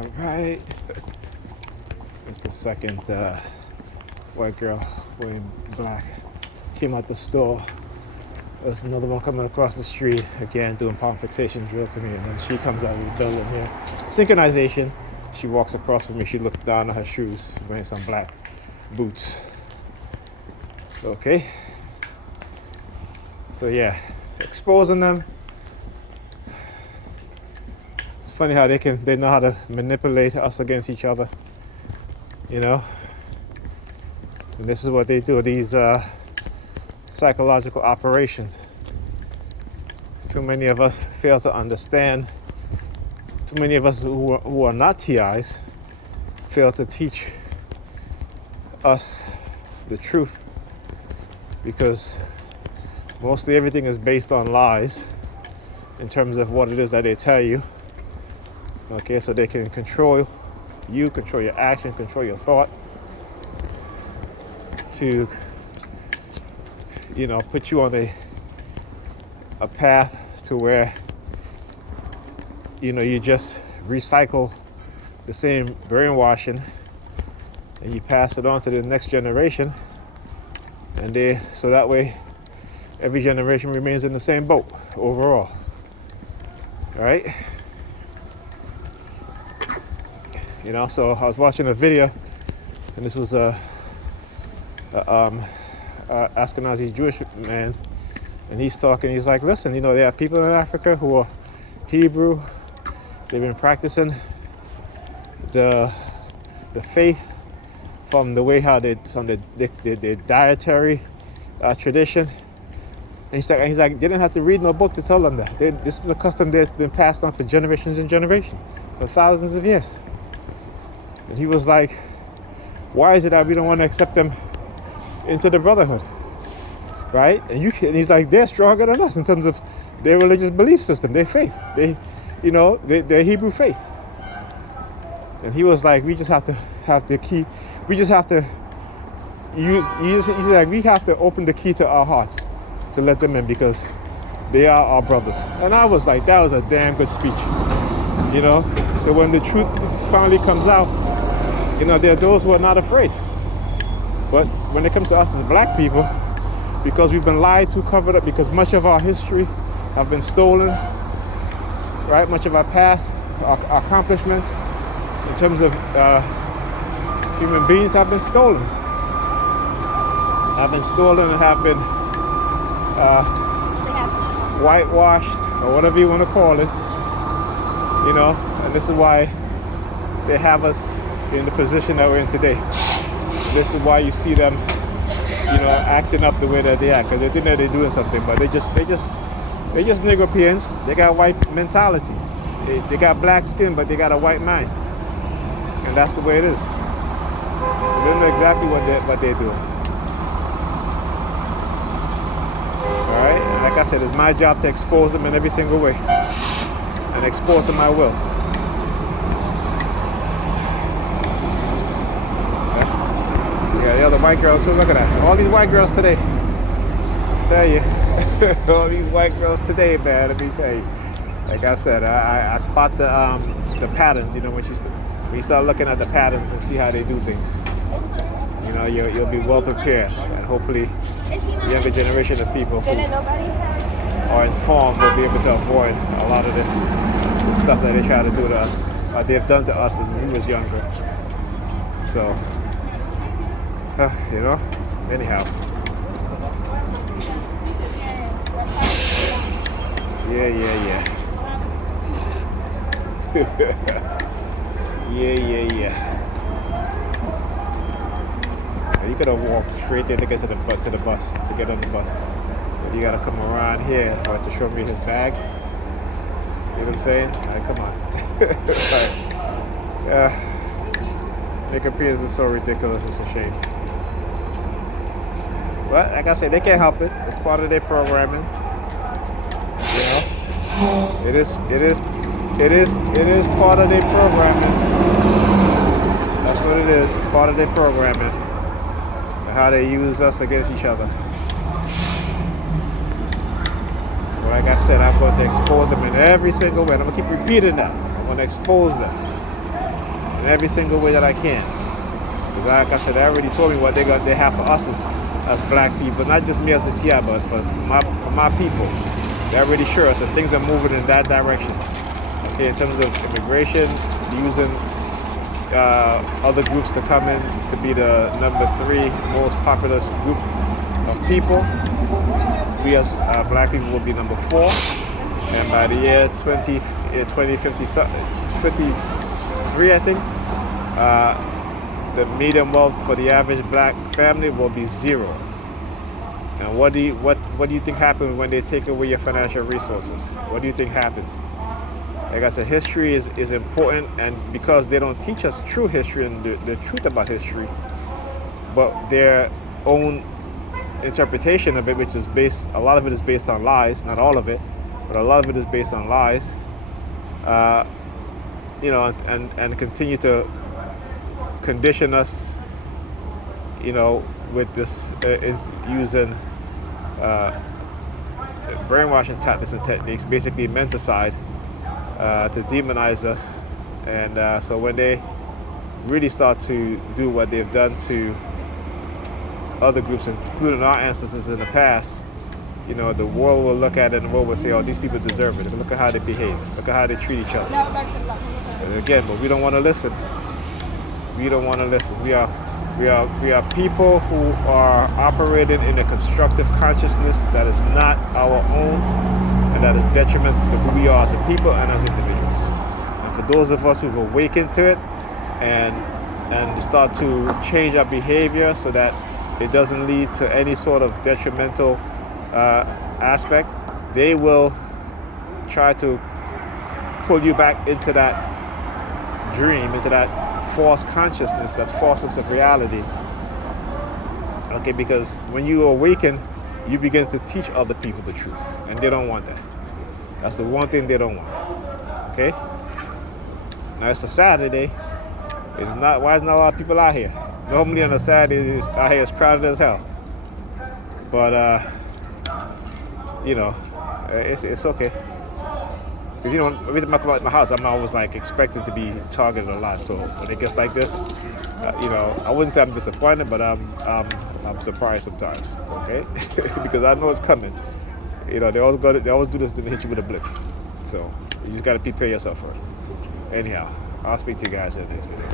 Alright. It's the second white girl wearing black. Came out the store. There's another one coming across the street, again doing palm fixation drill to me, and then she comes out of the building here. Synchronization. She walks across from me, she looked down at her shoes, wearing some black boots. Okay. So yeah, exposing them. It's funny how they know how to manipulate us against each other. You know? And this is what they do, these psychological operations. Too many of us fail to understand. Too many of us who are not TIs fail to teach us the truth, because mostly everything is based on lies in terms of what it is that they tell you. Okay, so they can control you, control your action, control your thought, to put you on a path to where you just recycle the same brainwashing and you pass it on to the next generation, and so that way every generation remains in the same boat overall. All right. So I was watching a video, and this was a Ashkenazi Jewish man, and he's talking. He's like, listen, there are people in Africa who are Hebrew. They've been practicing the faith from the way how from the dietary tradition. And he's like, they didn't have to read no book to tell them that. This is a custom that's been passed on for generations and generations, for thousands of years. And he was like, why is it that we don't want to accept them into the brotherhood, right? And he's like, they're stronger than us in terms of their religious belief system, their faith, their Hebrew faith. And he was like, we just have to have the key. We just have to he's like, we have to open the key to our hearts to let them in, because they are our brothers. And I was like, that was a damn good speech, So when the truth finally comes out, there are those who are not afraid. But when it comes to us as black people, because we've been lied to, covered up, because much of our history have been stolen, right? Much of our past, our accomplishments in terms of human beings have been stolen. Have been stolen and have been whitewashed, or whatever you want to call it. And this is why they have us in the position that we're in today. This is why you see them, acting up the way that they act, because they think that they're doing something, but they just Negropeans. They got white mentality. They got black skin, but they got a white mind, and that's the way it is. They don't know exactly what they're doing. All right, and like I said, it's my job to expose them in every single way, and expose them I will. The other white girl too. Look at that. All these white girls today. I tell you. All these white girls today, man. Let me tell you. Like I said, I spot the patterns. When you start looking at the patterns and see how they do things, you'll be well prepared, and hopefully the younger generation of people who are informed will be able to avoid a lot of the stuff that they try to do to us, or they've done to us when we was younger. So. Anyhow. Yeah. You could have walked straight there to get to the bus, to get on the bus. But you gotta come around here to show me his bag. You know what I'm saying? Alright, come on. Make appears is so ridiculous, it's a shame. But like I said, they can't help it. It's part of their programming. It is part of their programming. That's what it is, part of their programming. And how they use us against each other. But like I said, I'm going to expose them in every single way. And I'm going to keep repeating that. I'm going to expose them. in every single way that I can. Because like I said, they already told me what they have for us as black people, not just me as a TI, but for my people. They're already sure us that things are moving in that direction. Okay, in terms of immigration, using other groups to come in to be the number 3 most populous group of people. We as black people will be number 4, and by the year 2053, I think, the median wealth for the average black family will be 0. And what do you think happens when they take away your financial resources? What do you think happens? Like I said, history is important, and because they don't teach us true history and the truth about history, but their own interpretation of it, which is a lot of it is based on lies, not all of it, but a lot of it is based on lies, and continue to condition us, with this using brainwashing tactics and techniques, basically menticide, to demonize us. And so when they really start to do what they've done to other groups, including our ancestors in the past, the world will look at it and the world will say, oh, these people deserve it. Look at how they behave. Look at how they treat each other. And again, but we don't want to listen. We don't want to listen. We are people who are operating in a constructive consciousness that is not our own, and that is detrimental to who we are as a people and as individuals. And for those of us who've awakened to it and start to change our behavior so that it doesn't lead to any sort of detrimental aspect, they will try to pull you back into that dream, into that false consciousness, that false sense of reality. Okay, because when you awaken, you begin to teach other people the truth, and they don't want that. That's the one thing they don't want. Okay? Now it's a Saturday. Why is not a lot of people out here? Normally on a Saturday, out here it's crowded as hell. But it's okay. Because every time I come out of my house, I'm always like expecting to be targeted a lot. So when it gets like this, I wouldn't say I'm disappointed, but I'm surprised sometimes. Okay, because I know it's coming. They always do this to hit you with a blitz. So you just got to prepare yourself for it. Anyhow, I'll speak to you guys in this video.